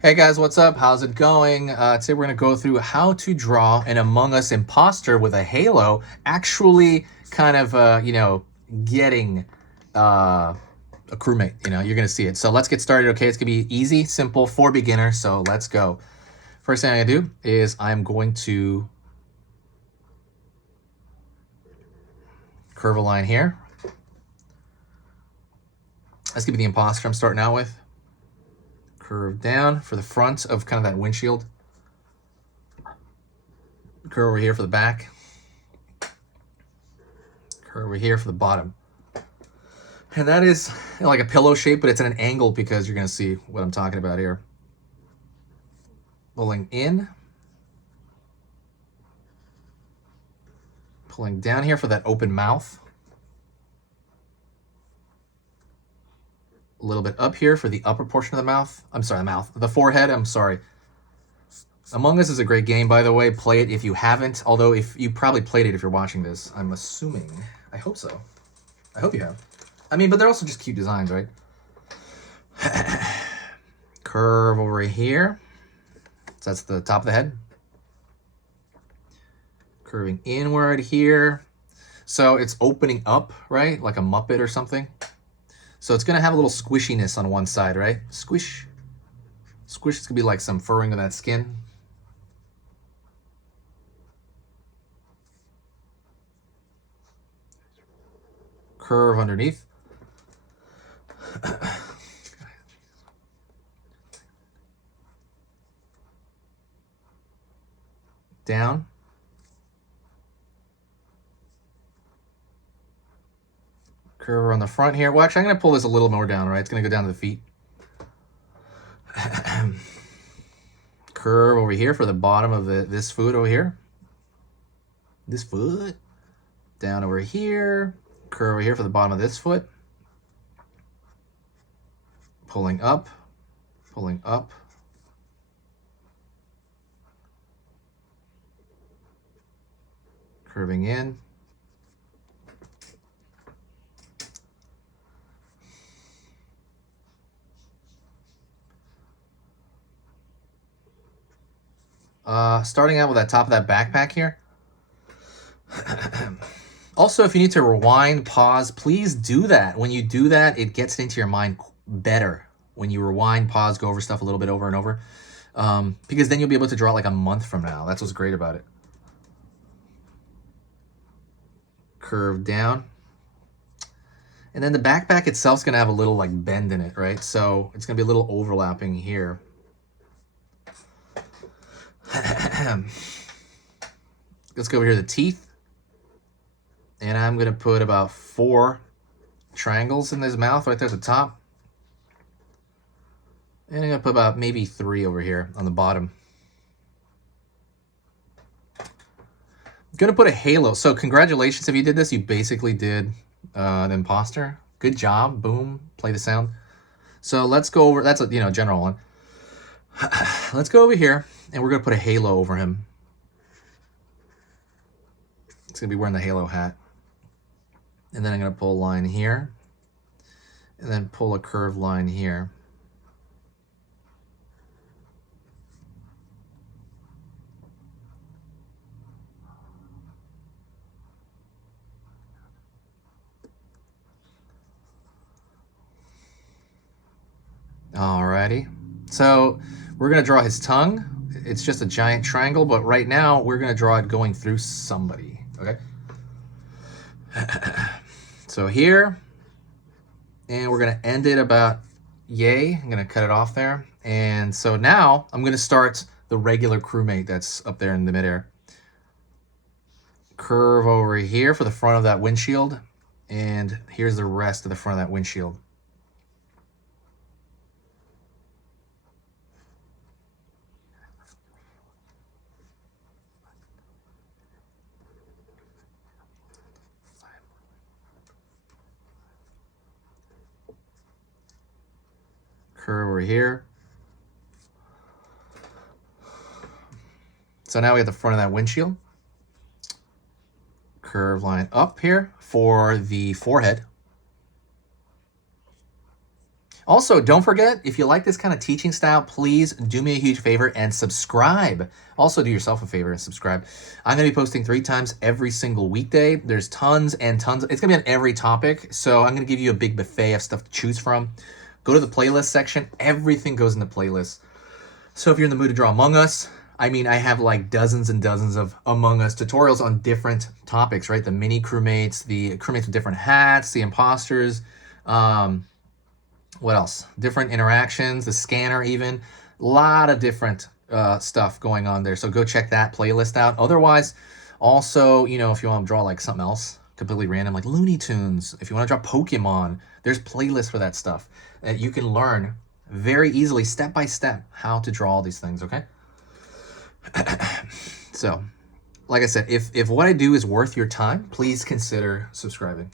Hey guys, what's up? How's it going? Today we're going to go through how to draw an Among Us imposter with a halo, actually kind of, getting a crewmate. You're going to see it. So let's get started, okay? It's going to be easy, simple, for beginners, so let's go. First thing I'm going to do is I'm going to curve a line here. That's going to be the imposter I'm starting out with. Curve down for the front of kind of that windshield. Curve over here for the back. Curve over here for the bottom. And that is like a pillow shape, but it's at an angle because you're going to see what I'm talking about here. Pulling in. Pulling down here for that open mouth. A little bit up here for the upper portion of the mouth. I'm sorry, the forehead, I'm sorry. Among Us is a great game, by the way. Play it if you haven't. Although, if you probably played it if you're watching this. I'm assuming. I hope so. I hope you have. I mean, but they're also just cute designs, right? Curve over here. So that's the top of the head. Curving inward here. So it's opening up, right? Like a Muppet or something. So it's going to have a little squishiness on one side, right? Squish. Squish. It's going to be like some furring of that skin. Curve underneath. Down. Curve on the front here. Well, actually, I'm going to pull this a little more down, right? It's going to go down to the feet. Curve over here for the bottom of this foot over here. This foot. Down over here. Curve over here for the bottom of this foot. Pulling up. Pulling up. Curving in. Starting out with that top of that backpack here. Also, if you need to rewind, pause, please do that. When you do that, it gets into your mind better. When you rewind, pause, go over stuff a little bit over and over. Because then you'll be able to draw it like a month from now. That's what's great about it. Curve down. And then the backpack itself is going to have a little like bend in it, right? So it's going to be a little overlapping here. Let's go over here to the teeth. And I'm going to put about 4 triangles in his mouth right there at the top. And I'm going to put about maybe 3 over here on the bottom. I'm going to put a halo. So congratulations if you did this. You basically did an imposter. Good job. Boom. Play the sound. So let's go over. That's a general one. Let's go over here. And we're going to put a halo over him. It's going to be wearing the halo hat. And then I'm going to pull a line here. And then pull a curved line here. Alrighty. So we're going to draw his tongue. It's just a giant triangle, but right now we're going to draw it going through somebody. Okay? So here, and we're going to end it about yay. I'm going to cut it off there. And so now I'm going to start the regular crewmate that's up there in the midair. Curve over here for the front of that windshield. And here's the rest of the front of that windshield. Curve over here. So now we have the front of that windshield. Curve line up here for the forehead. Also, don't forget, if you like this kind of teaching style, please do me a huge favor and subscribe. Also, do yourself a favor and subscribe. I'm going to be posting 3 times every single weekday. There's tons and tons. It's going to be on every topic. So I'm going to give you a big buffet of stuff to choose from. Go to the playlist section. Everything goes in the playlist. So if you're in the mood to draw Among Us, I mean, I have like dozens and dozens of Among Us tutorials on different topics, right? The mini crewmates, the crewmates with different hats, the imposters, what else? Different interactions, the scanner even. A lot of different stuff going on there. So go check that playlist out. Otherwise, also, you know, if you want to draw like something else, completely random, like Looney Tunes, if you want to draw Pokemon, there's playlists for that stuff that you can learn very easily, step by step, how to draw all these things, okay? So, like I said, if what I do is worth your time, please consider subscribing.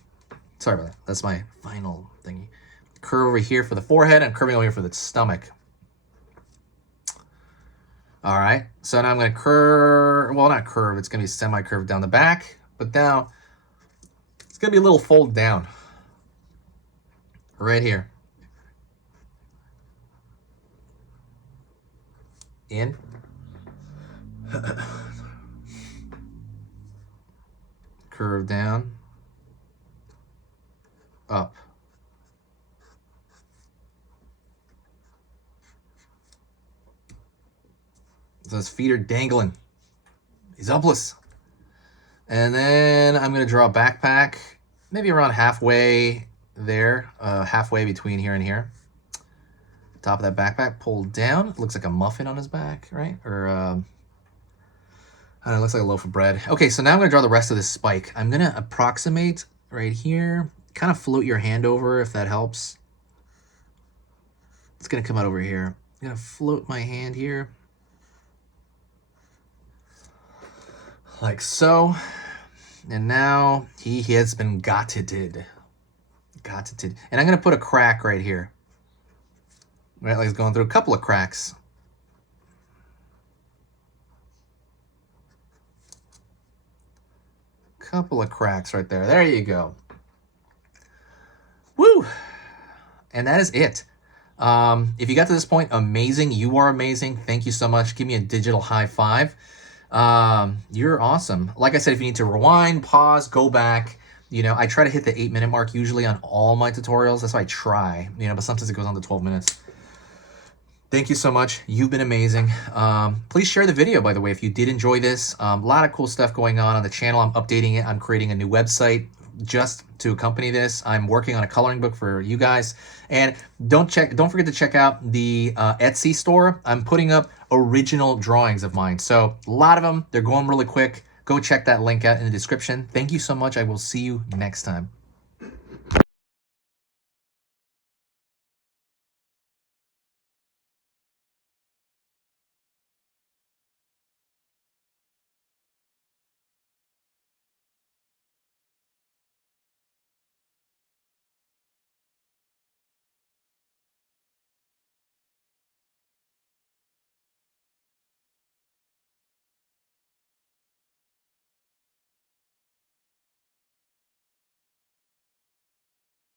Sorry about that. That's my final thingy. Curve over here for the forehead and curving over here for the stomach. All right, so now I'm going to curve, well, not curve, it's going to be semi-curved down the back, but now it's going to be a little fold down right here. In. Curve down. Up. So his feet are dangling. He's upless. And then I'm going to draw a backpack, maybe around halfway there, halfway between here and here. Top of that backpack pulled down. It looks like a muffin on his back, right? Or, I don't know, it looks like a loaf of bread. Okay, so now I'm going to draw the rest of this spike. I'm going to approximate right here. Kind of float your hand over if that helps. It's going to come out over here. I'm going to float my hand here. Like so. And now he has been gotted. Gotted. And I'm going to put a crack right here. Right, like he's going through a couple of cracks. Couple of cracks right there. There you go. Woo! And that is it. If you got to this point, amazing. You are amazing. Thank you so much. Give me a digital high five. You're awesome. Like I said, if you need to rewind, pause, go back, you know, I try to hit the 8-minute mark usually on all my tutorials. That's why I try, you know, but sometimes it goes on to 12 minutes. Thank you so much. You've been amazing. Please share the video, by the way, if you did enjoy this. A lot of cool stuff going on the channel. I'm updating it. I'm creating a new website just to accompany this. I'm working on a coloring book for you guys. And don't forget to check out the Etsy store. I'm putting up original drawings of mine. So a lot of them, they're going really quick. Go check that link out in the description. Thank you so much. I will see you next time.